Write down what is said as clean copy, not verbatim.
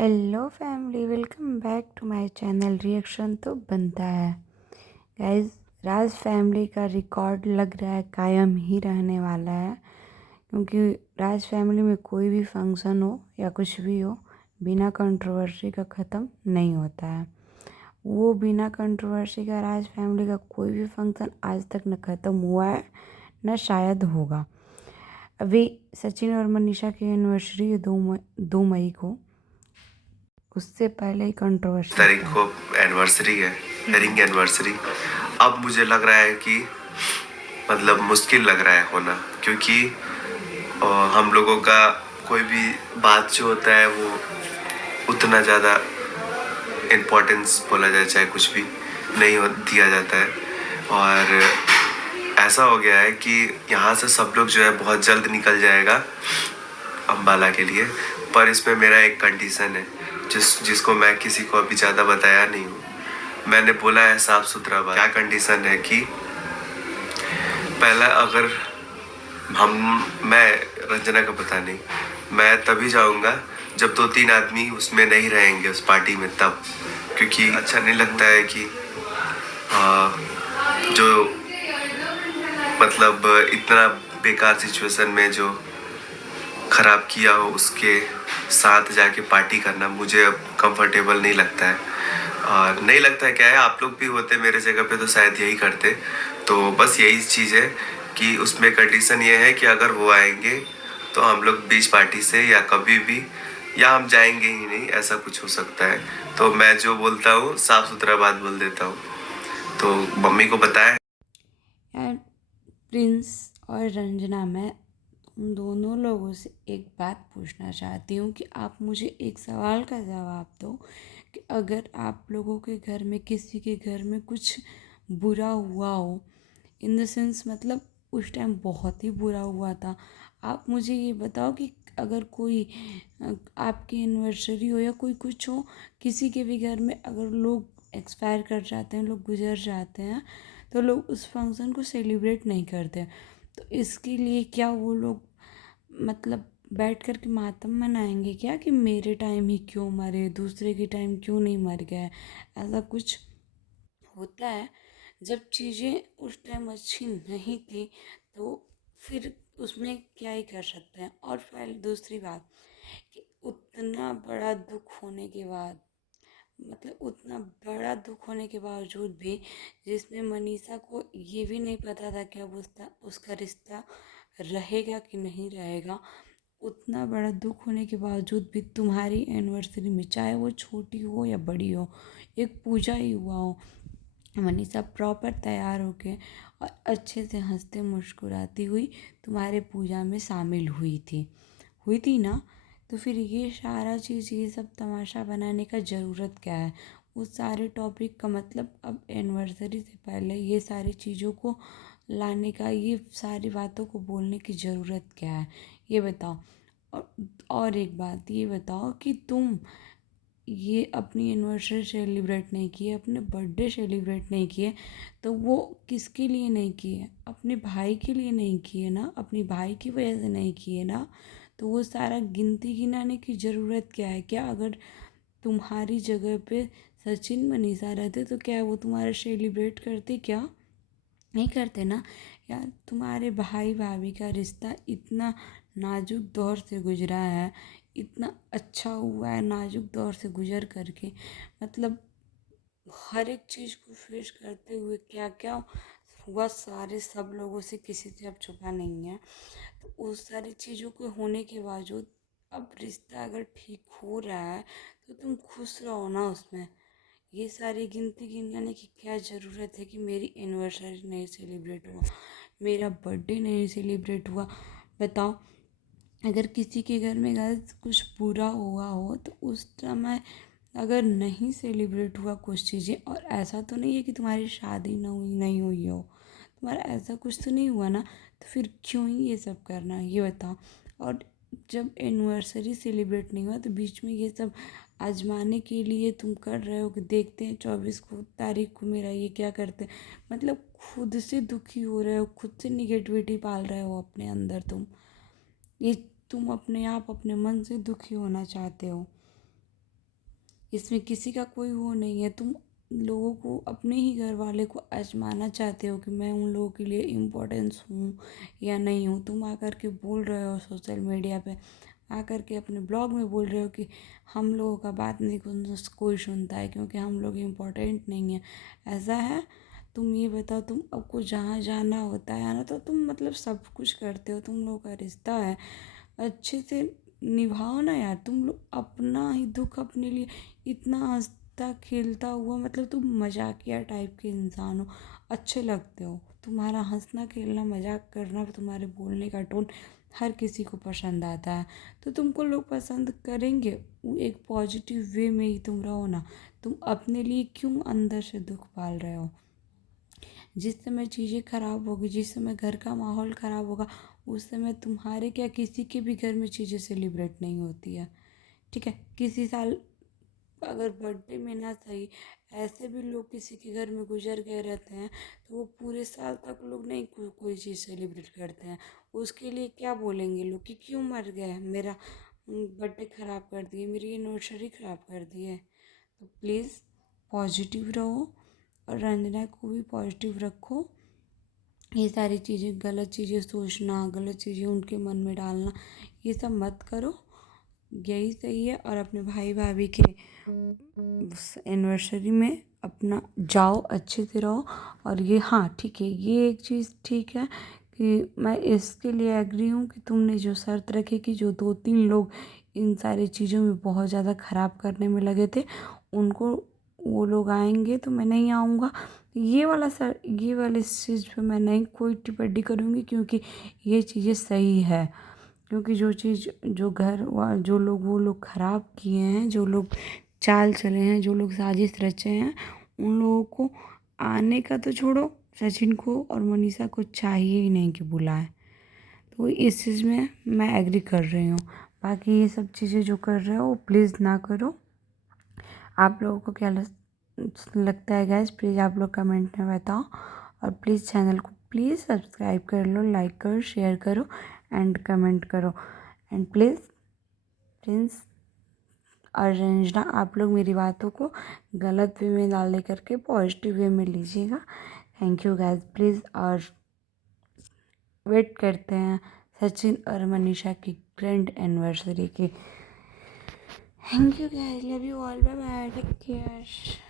Hello family, welcome back to my channel. Reaction तो बनता है गाइज। राज फैमिली का रिकॉर्ड लग रहा है कायम ही रहने वाला है, क्योंकि राज फैमिली में कोई भी फंक्शन हो या कुछ भी हो बिना कंट्रोवर्सी का ख़त्म नहीं होता है। वो बिना कंट्रोवर्सी का राज फैमिली का कोई भी फंक्शन आज तक न ख़त्म हुआ है न शायद होगा। अभी सचिन और मनीषा की एनिवर्सरी है 2 मई को। उससे पहले ही कंट्रोवर्सी तारीख को एनिवर्सरी है, रिंग एनिवर्सरी। अब मुझे लग रहा है कि मतलब मुश्किल लग रहा है होना, क्योंकि हम लोगों का कोई भी बात जो होता है वो उतना ज़्यादा इम्पोर्टेंस बोला जाए चाहे कुछ भी नहीं दिया जाता है। और ऐसा हो गया है कि यहाँ से सब लोग जो है बहुत जल्द निकल जाएगा अम्बाला के लिए, पर इसमें मेरा एक कंडीशन है जिसको मैं किसी को अभी ज़्यादा बताया नहीं हूँ। मैंने बोला है साफ सुथरा बात। क्या कंडीशन है कि पहला अगर मैं रंजना का पता नहीं, मैं तभी जाऊंगा जब 2-3 आदमी उसमें नहीं रहेंगे उस पार्टी में, तब। क्योंकि अच्छा नहीं लगता है कि जो मतलब इतना बेकार सिचुएशन में जो खराब किया हो उसके साथ जाके पार्टी करना मुझे अब कंफर्टेबल नहीं लगता है। और नहीं लगता है क्या है, आप लोग भी होते मेरे जगह पे तो शायद यही करते। तो बस यही चीज़ है कि उसमें कंडीशन ये है कि अगर वो आएंगे तो हम लोग बीच पार्टी से या कभी भी, या हम जाएंगे ही नहीं, ऐसा कुछ हो सकता है। तो मैं जो बोलता हूँ साफ सुथरा बात बोल देता हूँ। तो मम्मी को बताया यार। प्रिंस और रंजना, मैं तुम दोनों लोगों से एक बात पूछना चाहती हूँ कि आप मुझे एक सवाल का जवाब दो कि अगर आप लोगों के घर में किसी के घर में कुछ बुरा हुआ हो, इन द सेंस मतलब उस टाइम बहुत ही बुरा हुआ था, आप मुझे ये बताओ कि अगर कोई आपकी एनिवर्सरी हो या कोई कुछ हो, किसी के भी घर में अगर लोग एक्सपायर कर जाते हैं, लोग गुजर जाते हैं, तो लोग उस फंक्शन को सेलिब्रेट नहीं करते। तो इसके लिए क्या वो लोग मतलब बैठ कर के मातम मनाएंगे क्या कि मेरे टाइम ही क्यों मरे, दूसरे के टाइम क्यों नहीं मर गए? ऐसा कुछ होता है। जब चीज़ें उस टाइम अच्छी नहीं थी तो फिर उसमें क्या ही कर सकते हैं। और पहले दूसरी बात कि उतना बड़ा दुख होने के बाद, मतलब उतना बड़ा दुख होने के बावजूद भी, जिसमें मनीषा को ये भी नहीं पता था कि अब उसका रिश्ता रहेगा कि नहीं रहेगा, उतना बड़ा दुख होने के बावजूद भी तुम्हारी एनिवर्सरी में, चाहे वो छोटी हो या बड़ी हो, एक पूजा ही हुआ हो, मनीषा प्रॉपर तैयार होके और अच्छे से हंसते मुस्कुराती हुई तुम्हारे पूजा में शामिल हुई थी ना। तो फिर ये सारा चीज़, ये सब तमाशा बनाने का ज़रूरत क्या है? उस सारे टॉपिक का मतलब अब एनिवर्सरी से पहले ये सारी चीज़ों को लाने का, ये सारी बातों को बोलने की ज़रूरत क्या है? ये बताओ। और और एक बात ये बताओ कि तुम ये अपनी एनिवर्सरी सेलिब्रेट नहीं किए, अपने बर्थडे सेलिब्रेट नहीं किए, तो वो किसके लिए नहीं किए? अपने भाई के लिए नहीं किए ना, अपनी भाई की वजह से नहीं किए ना। तो वो सारा गिनती गिनाने की ज़रूरत क्या है? क्या अगर तुम्हारी जगह पे सचिन मनीषा रहते तो क्या वो तुम्हारा सेलिब्रेट करते? क्या नहीं करते ना। यार, तुम्हारे भाई भाभी का रिश्ता इतना नाजुक दौर से गुजरा है, इतना अच्छा हुआ है नाजुक दौर से गुजर करके, मतलब हर एक चीज़ को फेस करते हुए क्या क्या हुआ सारे सब लोगों से, किसी से अब छुपा नहीं है। तो उस सारी चीज़ों के होने के बावजूद अब रिश्ता अगर ठीक हो रहा है तो तुम खुश रहो ना उसमें। ये सारी गिनती गिनाने की क्या ज़रूरत है कि मेरी एनिवर्सरी नहीं सेलिब्रेट हुआ, मेरा बर्थडे नहीं सेलिब्रेट हुआ? बताओ। अगर किसी के घर में गाइस कुछ बुरा हुआ हो तो उस समय अगर नहीं सेलिब्रेट हुआ कुछ चीज़ें, और ऐसा तो नहीं है कि तुम्हारी शादी नहीं हुई हो, तुम्हारा ऐसा कुछ तो नहीं हुआ ना, तो फिर क्यों ही ये सब करना है? ये बताओ। और जब एनिवर्सरी सेलिब्रेट नहीं हुआ तो बीच में ये सब आजमाने के लिए तुम कर रहे हो कि देखते हैं 24 तारीख को मेरा ये क्या करते हैं, मतलब खुद से दुखी हो रहे हो, खुद से निगेटिविटी पाल रहे हो अपने अंदर तुम। ये तुम अपने आप अपने मन से दुखी होना चाहते हो। इसमें किसी का कोई वो नहीं है। तुम लोगों को, अपने ही घर वाले को आजमाना चाहते हो कि मैं उन लोगों के लिए इम्पोर्टेंस हूँ या नहीं हूँ। तुम आकर के बोल रहे हो सोशल मीडिया पे, आकर के अपने ब्लॉग में बोल रहे हो कि हम लोगों का बात नहीं कोई सुनता है क्योंकि हम लोग इम्पोर्टेंट नहीं है। ऐसा है? तुम ये बताओ, तुम आपको जहाँ जाना होता है ना, तो तुम मतलब सब कुछ करते हो, तुम लोगों का रिश्ता है, अच्छे से निभाओ ना यार। तुम लोग अपना ही दुख अपने लिए, इतना हंसता खेलता हुआ, मतलब तुम मजाकिया टाइप के इंसान हो, अच्छे लगते हो। तुम्हारा हंसना खेलना मजाक करना, तुम्हारे बोलने का टोन हर किसी को पसंद आता है। तो तुमको लोग पसंद करेंगे, वो एक पॉजिटिव वे में ही तुम रहो ना। तुम अपने लिए क्यों अंदर से दुख पाल रहे हो? जिस समय चीज़ें ख़राब होगी, जिस समय घर का माहौल ख़राब होगा, उस समय तुम्हारे क्या किसी के भी घर में चीज़ें सेलिब्रेट नहीं होती है। ठीक है, किसी साल अगर बर्थडे में ना सही, ऐसे भी लोग किसी के घर में गुजर गए रहते हैं, तो वो पूरे साल तक लोग नहीं कोई चीज़ सेलिब्रेट करते हैं। उसके लिए क्या बोलेंगे लोग कि क्यों मर गए, मेरा बर्थडे ख़राब कर दिए, मेरी एनिवर्सरी ख़राब कर दी है। तो प्लीज़ पॉजिटिव रहो, और रंजना को भी पॉजिटिव रखो। ये सारी चीज़ें, गलत चीज़ें सोचना, गलत चीज़ें उनके मन में डालना, ये सब मत करो। यही सही है। और अपने भाई भाभी के एनिवर्सरी में अपना जाओ, अच्छे से रहो। और ये, हाँ ठीक है, ये एक चीज़ ठीक है कि मैं इसके लिए एग्री हूँ कि तुमने जो शर्त रखी कि जो 2-3 लोग इन सारी चीज़ों में बहुत ज़्यादा ख़राब करने में लगे थे, उनको, वो लोग आएंगे तो मैं नहीं आऊँगा। ये वाला सर, ये वाली इस चीज़ पे मैं नहीं कोई टिप्पणी करूँगी, क्योंकि ये चीज़ें सही है। क्योंकि जो चीज़, जो घर जो लोग, वो लोग ख़राब किए हैं, जो लोग चाल चले हैं, जो लोग साजिश रचे हैं, उन लोगों को आने का तो छोड़ो, सचिन को और मनीषा को चाहिए ही नहीं कि बुलाए। तो इस चीज़ में मैं एग्री कर रही हूँ। बाकी ये सब चीज़ें जो कर रहे हो वो प्लीज़ ना करो। आप लोगों को क्या लगता है गाइस, प्लीज़ आप लोग कमेंट में बताओ। और प्लीज़ चैनल को प्लीज़ सब्सक्राइब कर लो, लाइक करो, शेयर करो एंड कमेंट करो। एंड प्लीज़ प्रिंस और रंजना, आप लोग मेरी बातों को गलत वे में डाल दे करके पॉजिटिव वे में लीजिएगा। Thank you guys, please. और वेट करते हैं सचिन और मनीषा की ग्रैंड एनिवर्सरी की। Thank you guys, love you all, bye bye, take care.